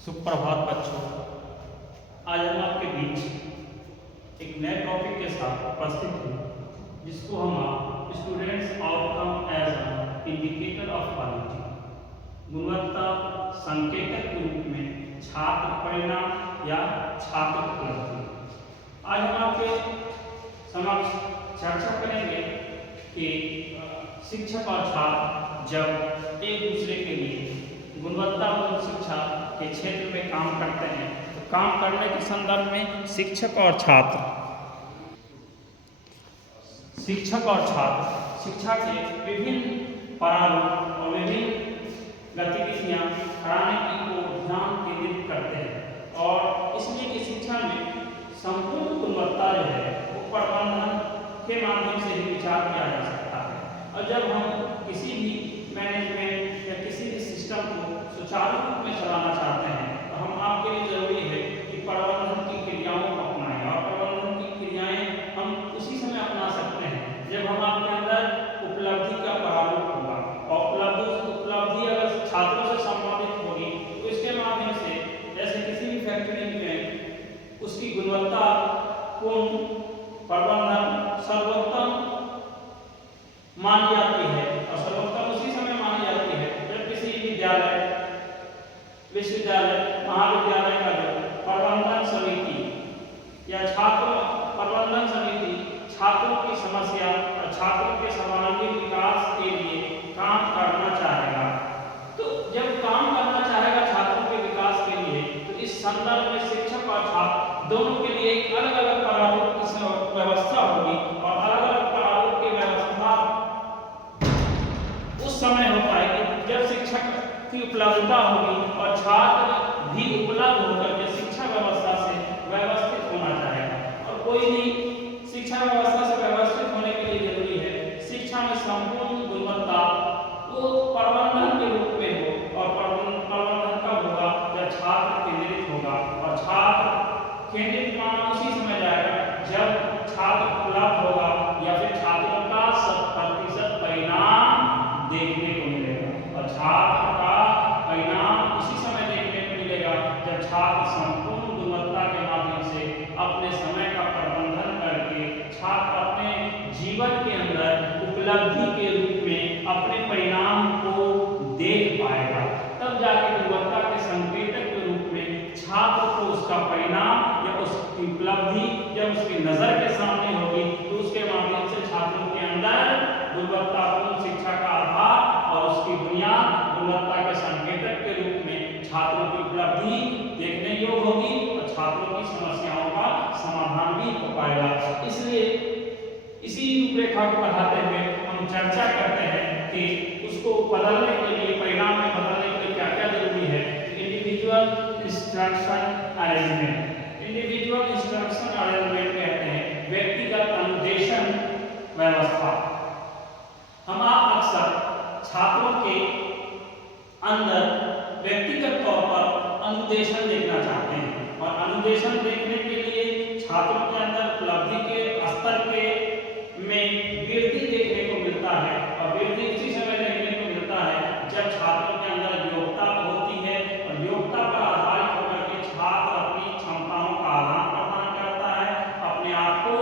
सुप्रभात बच्चों। आज हम आपके बीच एक नए टॉपिक के साथ उपस्थित हैं जिसको हम students outcome as an indicator of quality, गुणवत्ता संकेतक के रूप में छात्र परिणाम या छात्र उपलब्धि। आज हम आपके समक्ष चर्चा करेंगे कि शिक्षक और छात्र जब एक दूसरे के लिए गुणवत्तापूर्ण शिक्षा के क्षेत्र में काम करते हैं तो काम करने के संदर्भ में शिक्षक और छात्र शिक्षा के विभिन्न प्रारूप और विभिन्न गतिविधियां कराने की ओर ध्यान केंद्रित करते हैं और इसलिए कि शिक्षा में संपूर्ण गुणवत्ता जो है वो प्रबंधन के माध्यम से ही विचार किया जा सकता है। और जब हम किसी भी मैनेजमेंट या किसी भी सिस्टम को सुचारू रूप में चलाना चाहते हैं तो हम आपके लिए जरूरी है कि प्रबंधन की क्रियाओं को अपनाएं। और प्रबंधन की क्रियाएं हम उसी समय अपना सकते हैं जब हम आपके अंदर उपलब्धि का प्रारूप होगा और उपलब्धि अगर छात्रों से संबंधित होगी तो इसके माध्यम से जैसे किसी भी फैक्ट्री में उसकी गुणवत्ता पूर्ण प्रबंधन सर्वोत्तम मानी जाती है और सर्वोत्तम उसी समय मानी जाती है जब किसी विद्यालय, विश्वविद्यालय, महाविद्यालय का जो प्रबंधन समिति या छात्र प्रबंधन समिति छात्रों की समस्या और छात्रों के सर्वांगीण विकास के लिए काम करना चाहेगा। तो जब काम करना चाहेगा छात्रों के विकास के लिए तो इस संदर्भ में शिक्षक और छात्र दोनों के लिए एक अलग अलग प्रारूप की व्यवस्था होगी और अलग अलग प्रारूप की व्यवस्था उस समय हो पाएगी जब शिक्षक की उपलब्धता होगी और छात्र भी उपलब्ध होकर के शिक्षा व्यवस्था से व्यवस्थित होना चाहेगा। और कोई भी शिक्षा व्यवस्था से व्यवस्थित होने के लिए जरूरी है शिक्षा में संपूर्ण गुणवत्ता वो प्रबंधन के रूप में हो। और प्रबंधन कब होगा जब छात्र केंद्रित होगा और छात्र केंद्रित माना उसी समय जाएगा जब छात्र उपलब्ध होगा या फिर छात्रों का 100% परिणाम देखने को मिलेगा। और छात्र का परिणाम उसी समय देखने को मिलेगा जब छात्र संपूर्ण गुणवत्ता के माध्यम से अपने समय का प्रबंधन करके छात्र अपने जीवन के अंदर उपलब्धि के रूप में अपने परिणाम को देख पाएगा। तब जाके गुणवत्ता के संकेतक के रूप में छात्र को उसका परिणाम या उसकी उपलब्धि जब उसकी नजर के सामने होगी तो उसके माध्यम से छात्रों के अंदर गुणवत्तापूर्ण शिक्षा का आधार और उसकी बुनियाद गुणवत्ता के संकेतक के रूप में छात्रों की उपलब्धि देखने योग्य होगी और छात्रों की समस्याओं का समाधान भी हो पाएगा। इसलिए इसी रूपरेखा को बढ़ाते हुए हम चर्चा करते हैं कि उसको बदलने के लिए परिणाम में बदलने के लिए क्या क्या जरूरी है। Individual instruction arrangement. Individual instruction arrangement कहते हैं व्यक्तिगत अनुदेशन व्यवस्था। हम आप अक्सर छात्रों के अंदर व्यक्तिगत तौर पर अनुदेशन देखना चाहते हैं और अनुदेशन देखने के लिए छात्रों के अंदर उपलब्धि के स्तर के में वृद्धि देखने को मिलता है और वृद्धि उसी समय देखने को मिलता है जब छात्रों के अंदर योग्यता होती है और योग्यता पर आधारित होकर के छात्र अपनी क्षमताओं का आदान प्रदान करता है, अपने आप को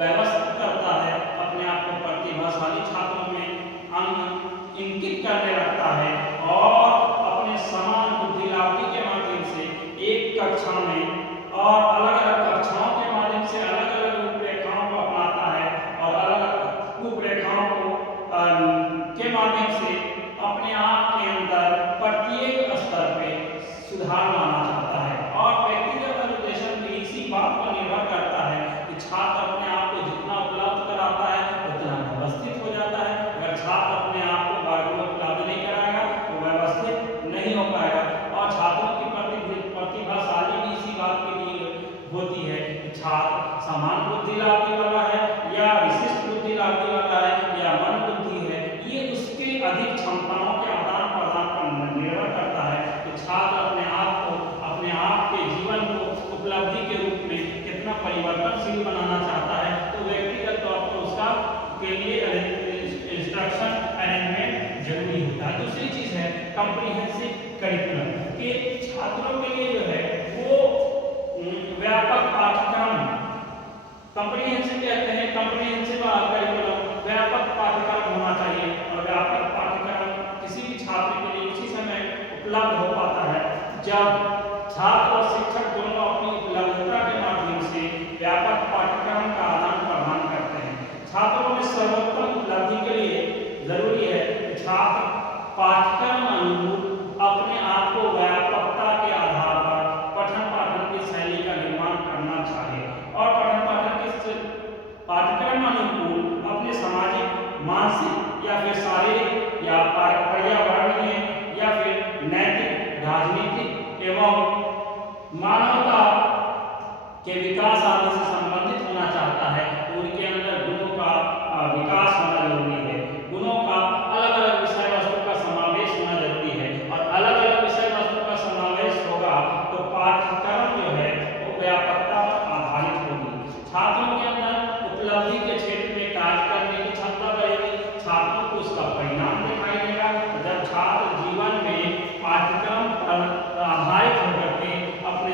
व्यवस्थित करता है, अपने आप को प्रतिभाशाली छात्रों में इंकित करने लगता है और अपने समान बुद्धिलाब्धि के माध्यम से एक कक्षा में और अलग अलग कक्षाओं के माध्यम से अलग अलग रूपरेखाओं को अपनाता है और अलग अलग रूपरेखाओं को के माध्यम से अपने आप के अंदर प्रत्येक स्तर पे सुधार लाना चाहता है। और व्यक्तिगत अनुदेशन भी इसी बात पर निर्भर करता है कि छात्र अपने आप को जितना उपलब्ध कराता है उतना व्यवस्थित हो जाता है। अगर छात्र अपने आप को बारगुना उपलब्ध नहीं कराएगा तो व्यवस्थित नहीं हो पाएगा। और छात्रों की प्रतिभाशाली भी इसी बात के लिए होती है कि छात्र समान बुद्धिलाब्धि वाला है या विशिष्ट बुद्धिलाब्धि वाला है या मन बुद्धि है, ये उसके अधिक क्षमताओं के आदान प्रदान पर निर्भर करता है कि छात्र अपने आप के जीवन को उपलब्धि के रूप में कितना परिवर्तनशील बनाना चाहता है। तो व्यक्तिगत तौर पर उसका के लिए इंस्ट्रक्शन अरेंजमेंट जरूरी होता है। दूसरी चीज है कॉम्प्रिहेंसिव करिकुलम कि छात्रों के उपलब्ध हो पाता है जब छात्र और शिक्षक दोनों अपनी उपलब्धता के माध्यम से व्यापक पाठ्यक्रम का आदान प्रदान करते हैं। छात्रों में सर्वोत्तम उपलब्धि के लिए जरूरी है कि छात्र पाठ्यक्रम अनुरूप अपने आप को व्यापकता के आधार पर पठन पाठन की शैली का निर्माण करना चाहिए और पठन पाठन के पाठ्यक्रम अनुकूल अपने सामाजिक, मानसिक या फिर शारीरिक या पर्यावरणीय या फिर नैतिक, राजनीतिक एवं मानवता के विकास आदि से संबंधित होना चाहता है तो उनके अंदर गुणों का विकास होना जरूरी है। गुणों का अलग अलग विषय वस्तु का समावेश होना जरूरी है और अलग अलग विषय वस्तु का समावेश होगा तो पाठ्यक्रम जो है वो व्यापकता पर आधारित होगी। छात्रों के अंदर उपलब्धि के क्षेत्र में कार्य करने की क्षमता बढ़ेगी, छात्रों को उसका परिणाम दिखाई देगा। जब छात्र जीवन में पाठ्यक्रम पर आधारित होकर के अपने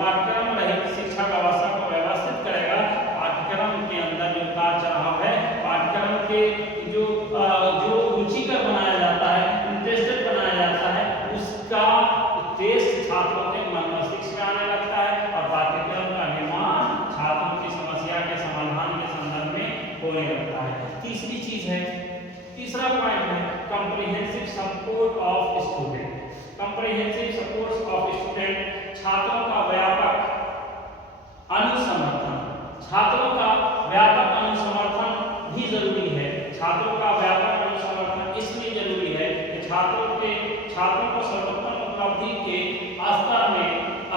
पाठ्यक्रम रहित शिक्षा व्यवस्था को व्यवस्थित करेगा, पाठ्यक्रम के अंदर जो उतार चढ़ाव है, पाठ्यक्रम के जो रुचिकर बनाया जाता है, इंटरेस्टेड बनाया जाता है, उसका टेस्ट छात्रों के मन मस्तिष्क में आने लगता है और पाठ्यक्रम का निर्माण छात्रों की समस्या के समाधान के संदर्भ में होने लगता है। तीसरी चीज है, तीसरा पॉइंट है comprehensive support of student. Comprehensive support of student, छात्रों का व्यापक अनुसमर्थन। छात्रों का व्यापक अनुसमर्थन भी जरूरी है। छात्रों का व्यापक अनुसमर्थन इसलिए जरूरी है कि छात्रों को सर्वोत्तम उपलब्धि के स्तर में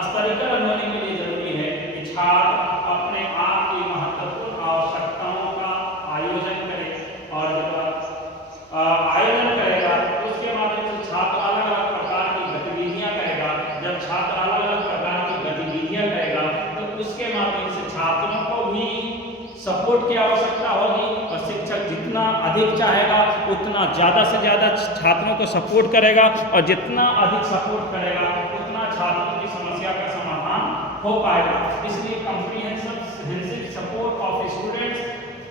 स्तरीकरण होने के लिए जरूरी है कि छात्र अपने आप की महत्वपूर्ण आवश्यकताओं का आयोजन करे और जब आयोजन करेगा उसके माध्यम से छात्र अलग अलग प्रकार की गतिविधियां करेगा। जब छात्र अलग अलग प्रकार की गतिविधियां करेगा तो उसके माध्यम से छात्रों को भी सपोर्ट की आवश्यकता होगी और शिक्षक जितना अधिक चाहेगा उतना ज़्यादा से ज़्यादा छात्रों को सपोर्ट करेगा और जितना अधिक सपोर्ट करेगा उतना छात्रों की समस्या का समाधान हो पाएगा। इसलिए कॉम्प्रिहेंसिव सपोर्ट ऑफ स्टूडेंट्स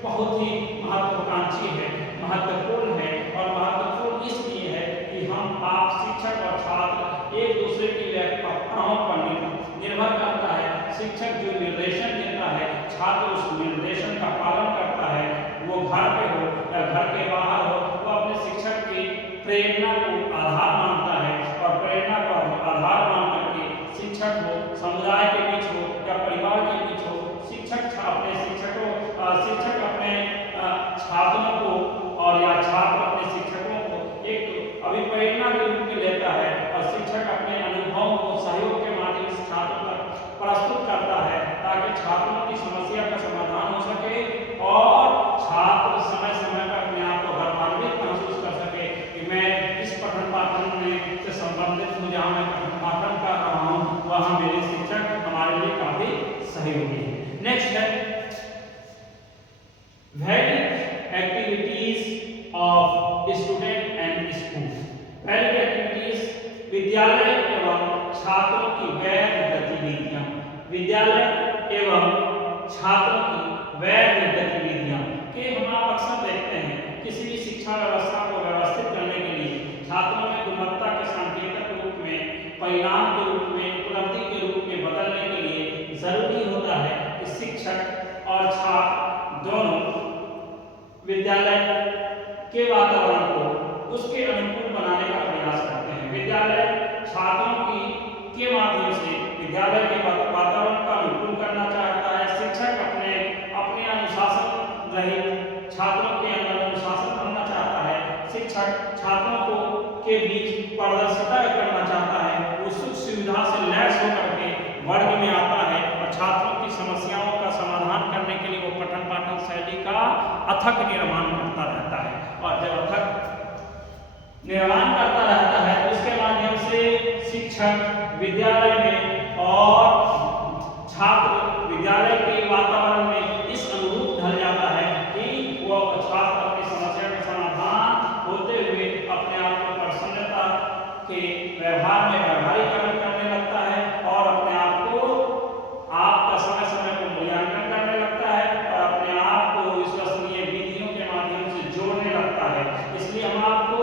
बहुत ही महत्वाकांक्षी है, महत्वपूर्ण है और महत्वपूर्ण इसलिए है कि हम आप शिक्षक और छात्र एक दूसरे की व्यापकताओं पर निर्भर करता है। शिक्षक जो निर्देशन देता है छात्र उस निर्देशन का पालन करता है, वो घर पे हो या घर के बाहर हो, वो अपने शिक्षक की प्रेरणा को आधार मानता है और प्रेरणा को आधार मान करके शिक्षक हो, समुदाय के बीच हो या परिवार के बीच हो, शिक्षक अपने छात्रों को और या छात्र अपने शिक्षकों को एक अभिप्रेरणा के रूप में लेता है और शिक्षक अपने अनुभवों को सहयोग के माध्यम से छात्रों तक प्रस्तुत करता है ताकि छात्रों की समस्या का समाधान हो सके और छात्र समय समय पर अपने आप को गर्वान्वित महसूस कर सके कि मैं इस पठन पाठन में से संबंधित हूँ, जहाँ मैं पठन पाठन कर रहा हूँ वहाँ मेरे शिक्षक हमारे लिए काफी सहयोगी है। नेक्स्ट है valid activities of student and school. Valid activities विद्यालय एवं छात्रों की वैध गतिविधियां। विद्यालय एवं छात्रों की वैध गतिविधियां के हम आप अक्सर देखते हैं किसी भी शिक्षा व्यवस्था को व्यवस्थित करने के लिए छात्रों में गुणवत्ता के सांकेतिक रूप में, परिणाम के रूप में, उपलब्धि के रूप में बदलने के लिए जरूरी होता है कि शिक्षक और छात्र दोनों विद्यालय के वातावरण को उसके अनुकूल बनाने का प्रयास करते हैं। विद्यालय छात्रों के माध्यम से विद्यालय के वातावरण का अनुकूल करना चाहता है। शिक्षक अपने अनुशासन रहित छात्रों के अंदर अनुशासन करना चाहता है। शिक्षक छात्रों को के बीच पारदर्शिता करना चाहता है। वो सुख सुविधा से लैस होकर के वर्ग में आता है और छात्रों की समस्याओं का समाधान करने के लिए वो पठन पाठन शैली का अथक निर्माण करता रहता है और जब अथक निर्माण करता रहता है उसके माध्यम से शिक्षक विद्यालय में और छात्र विद्यालय के वातावरण में इस अनुरूप ढल जाता है कि वो छात्र अपनी समस्या का समाधान होते हुए अपने आप को प्रसन्नता के व्यवहार में व्यवहारीकरण करने लगता है और अपने आप को आपका समय समय पर मूल्यांकन करने लगता है और अपने आप को विश्वसनीय विधियों के माध्यम से जोड़ने लगता है। इसलिए हम आपको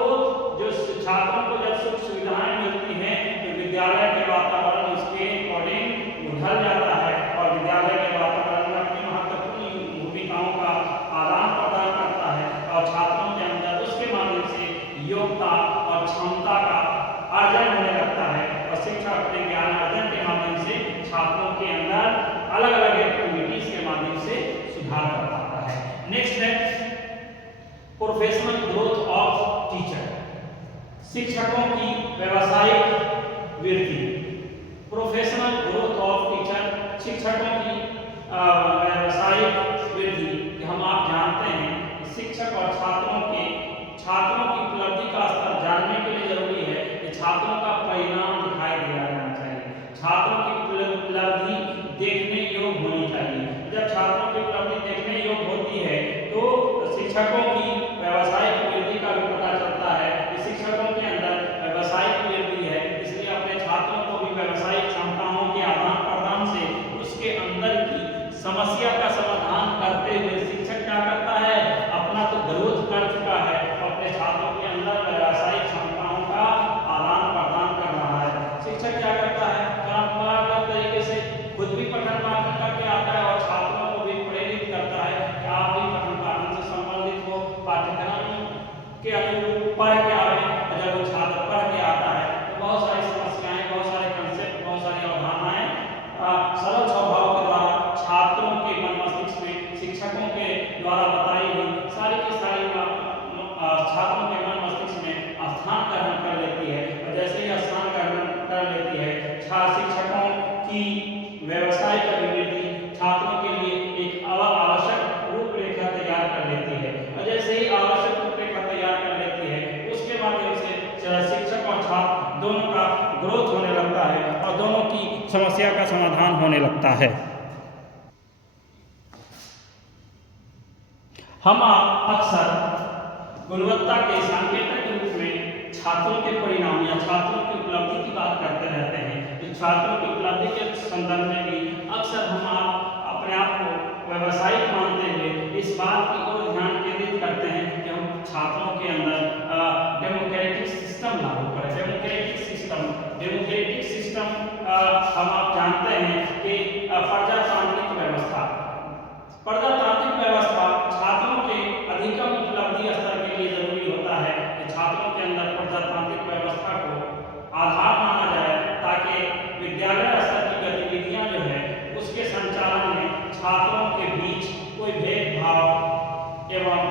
जो छात्रों को जब सुख सुविधाएं मिलती हैं विद्यालय के वातावरण उसके अकॉर्डिंग ढल जाता है और विद्यालय के वातावरण में अपनी महत्वपूर्ण भूमिकाओं का आदान प्रदान करता है और छात्रों के अंदर उसके माध्यम से योग्यता और क्षमता का अर्जन होने लगता है और शिक्षक अपने ज्ञान अर्जन के माध्यम से छात्रों के अंदर अलग अलग एक्टिविटीज के माध्यम से सुधार कर पाता है। नेक्स्ट है प्रोफेशनल ग्रोथ ऑफ टीचर, शिक्षकों की व्यावसायिक वृद्धि। प्रोफेशनल ग्रोथ ऑफ टीचर, शिक्षकों की व्यावसायिक वृद्धि। हम आप जानते हैं कि शिक्षक और छात्रों की उपलब्धि का स्तर जानने के लिए जरूरी है कि छात्रों का परिणाम दिखाई दिया जाना चाहिए, छात्रों की उपलब्धि देखने योग्य होनी चाहिए। जब छात्रों की उपलब्धि देखने योग्य होती है तो शिक्षकों की व्यावसायिक वृद्धि का भी पता चलता है कि शिक्षकों के अंदर व्यावसायिक वृद्धि है, इसलिए अपने छात्रों को भी व्यावसायिक क्षमताओं के आदान प्रदान से उसके अंदर की समस्या का समाधान करते हुए शिक्षक क्या करता है, अपना तो ग्रोथ कर चुका है, अपने छात्रों के अंदर व्यावसायिक क्षमताओं का आदान प्रदान कर रहा है। शिक्षक क्या करता है, परंपरागत तरीके से खुद भी पठन पाठन करके आता है और छात्रों को भी प्रेरित करता है कि आप भी पठन पाठन से संबंधित हो, पाठ्यक्रम के अनुरूप पढ़ के आवे। और जब वो छात्र पढ़ के आता है तो बहुत सारी समस्याएं, बहुत सारे कंसेप्ट, बहुत सारी अवधारणाएं सरल स्वभाव के द्वारा छात्रों के मन मस्तिष्क में शिक्षकों के द्वारा बताई हुई सारी की सारी छात्रों के मन मस्तिष्क में स्थान ग्रहण कर लेती है। और जैसे ही स्थान ग्रहण कर लेती है, शिक्षकों की व्यवसायिक अभिवृद्धि छात्रों के लिए एक आवश्यक रूपरेखा तैयार कर लेती है। और जैसे ही आवश्यक रूपरेखा तैयार कर लेती है, उसके माध्यम से शिक्षक और छात्र दोनों का ग्रोथ होने लगता है और दोनों की समस्या का समाधान होने लगता है। हम अक्सर गुणवत्ता के संकेतक के रूप में छात्रों के परिणाम या छात्रों की उपलब्धि की बात करते रहते हैं। तो छात्रों की उपलब्धि के संदर्भ में भी अक्सर हम अपने आप को व्यावसायिक मानते हुए इस बात की ओर ध्यान केंद्रित करते हैं कि हम छात्रों के अंदर डेमोक्रेटिक सिस्टम लागू करें। डेमोक्रेटिक सिस्टम हम आप जानते हैं कि प्रजातांत्रिक व्यवस्था छात्रों के अधिकतम उपलब्धि स्तर के लिए जरूरी होता है कि छात्रों के अंदर प्रजातांत्रिक व्यवस्था को आधार माना जाए, ताकि विद्यालय स्तर की गतिविधियां जो है उसके संचालन में छात्रों के बीच कोई भेदभाव एवं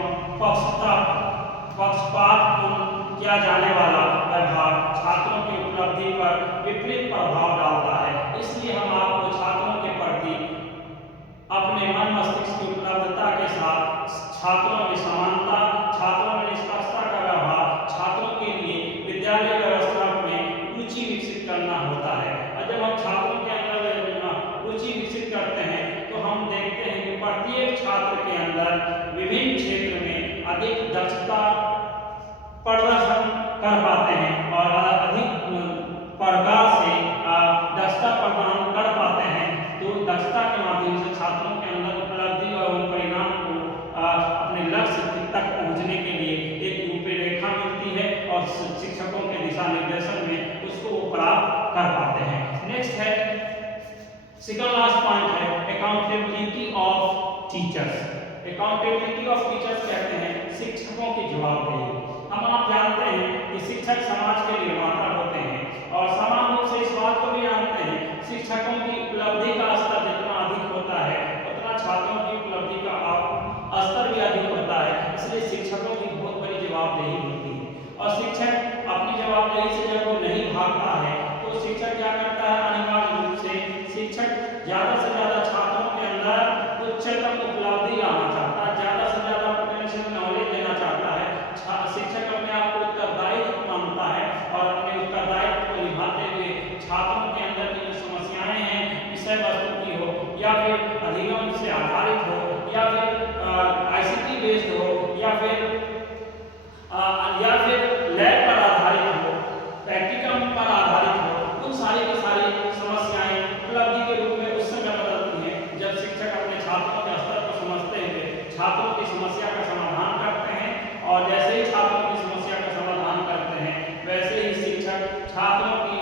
पक्षपातपूर्ण किया जाने वाला व्यवहार छात्रों की उपलब्धि पर विपरीत प्रभाव डालता है। इसलिए हम आपको छात्रों के प्रति अपने मन मस्तिष्क की उपलब्धता के साथ छात्रों में समानता, छात्रों में निष्पक्षता का व्यवहार, छात्रों के लिए विद्यालय व्यवस्था में रुचि विकसित करना होता है। और जब हम छात्रों के अंदर रुचि विकसित करते हैं तो हम देखते हैं कि प्रत्येक छात्र के अंदर विभिन्न क्षेत्र में अधिक दक्षता प्रदर्शन कर पाते हैं और अधिक प्रकार से दक्षता प्रदान कर पाते हैं। तो दक्षता के माध्यम से छात्रों के अंदर उपलब्धि और उन परिणाम को अपने लक्ष्य तक पहुंचने के लिए एक रूपरेखा मिलती है और शिक्षकों के दिशा निर्देशन में उसको वो प्राप्त कर पाते हैं। नेक्स्ट है सेकंड लास्ट पॉइंट है accountability of teachers. Accountability of teachers कहते हैं शिक्षकों की जवाबदेही। हम आप जानते हैं कि शिक्षक समाज के निर्माता होते हैं और समान रूप से इस बात को भी जानते हैं शिक्षकों की उपलब्धि का स्तर जितना अधिक होता है उतना छात्रों की उपलब्धि का स्तर भी अधिक होता है। इसलिए शिक्षकों की बहुत बड़ी जवाबदेही होती है और शिक्षक अपनी जवाबदेही से जब वो नहीं भागता है तो शिक्षक क्या करता है, अनिवार्य रूप से शिक्षक ज्यादा से ज्यादा छात्रों के अंदर उच्चतम उपलब्धि लाना चाहता है, ज्यादा से ज्यादा पोटेंशियल नॉलेज देना चाहता है। शिक्षक अपने आप को उत्तरदायी मानता है और अपने उत्तरदायित्व को निभाते हुए छात्रों के अंदर की जो समस्याएं हैं विषय वस्तु की हो या फिर अधिगम से आधारित हो या फिर आईसीटी बेस्ड हो या फिर लैब पर आधारित हो, प्रैक्टिकम पर आधारित हो, उन सारी की सारी समस्याएं उपलब्धि के रूप में उस समय बदलती हैं जब शिक्षक अपने छात्रों के स्तर को समझते हुए छात्रों की समस्या का समाधान करते हैं। और जैसे ही छात्रों की समस्या का समाधान करते हैं वैसे ही शिक्षक छात्रों की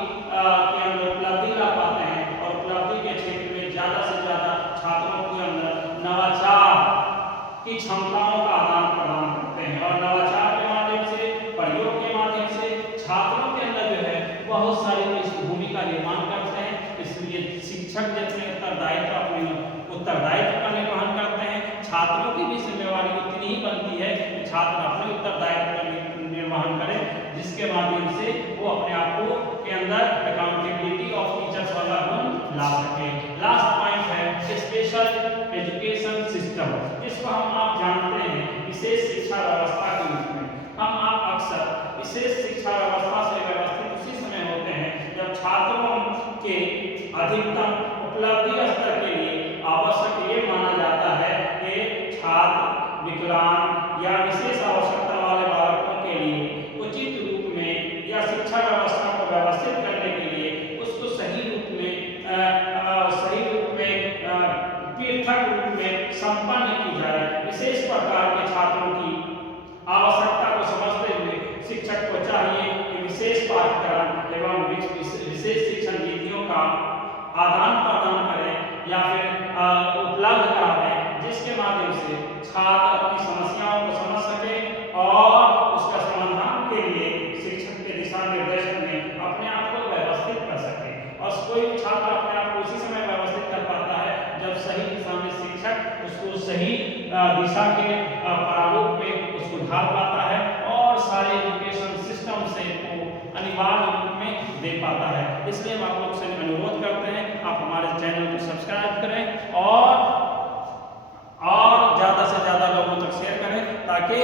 निर्माण करते हैं। इसलिए शिक्षक जितने उत्तरदायित्व का निर्वहन करते हैं, छात्रों की भी जिम्मेवारी उतनी ही बनती है कि छात्र अपने उत्तरदायित्व का निर्वहन करें, जिसके माध्यम से वो अपने आप को के अंदर अकाउंटेबिलिटी ऑफ टीचर्स वाला गुण ला सके। लास्ट पॉइंट है स्पेशल एजुकेशन सिस्टम, जिसको हम आप जानते हैं विशेष शिक्षा व्यवस्था के रूप में। हम आप अक्सर विशेष शिक्षा व्यवस्था से व्यवस्थित उसी समय होते हैं जब छात्रों के अधिकतम उपलब्धि स्तर के लिए आवश्यक ये माना जाता है कि छात्र विकलांग या विशेष आवश्यकता वाले बालकों के लिए उचित रूप में या शिक्षा व्यवस्था को व्यवस्थित करने के लिए उसको सही रूप में पृथक रूप में संपन्न की जाए। विशेष प्रकार के छात्रों की आवश्यकता को समझते हुए शिक्षक को चाहिए कि विशेष पाठ्यक्रम एवं विशेष शिक्षण नीतियों का आदान प्रदान करें या फिर उपलब्ध कराएं, जिसके माध्यम से छात्र अपनी समस्याओं को समझ सके और उसका समाधान के लिए शिक्षक के दिशा निर्देशन में अपने आप को व्यवस्थित कर सके। और कोई छात्र अपने आप को उसी समय व्यवस्थित कर पाता है जब सही दिशा में शिक्षक उसको सही दिशा के प्रारूप में उसको ढाल पाता है और सारे एजुकेशन सिस्टम से को अनिवार्य रूप में दे पाता है। इसलिए हम आप लोग से अनुरोध करते हैं आप हमारे चैनल को सब्सक्राइब करें और ज़्यादा से ज़्यादा लोगों तक शेयर करें, ताकि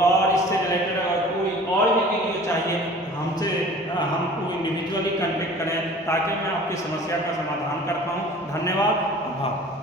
और इससे रिलेटेड अगर कोई और भी वीडियो चाहिए हमको इंडिविजुअली कॉन्टेक्ट करें ताकि मैं आपकी समस्या का समाधान कर पाऊँ। धन्यवाद, आभार।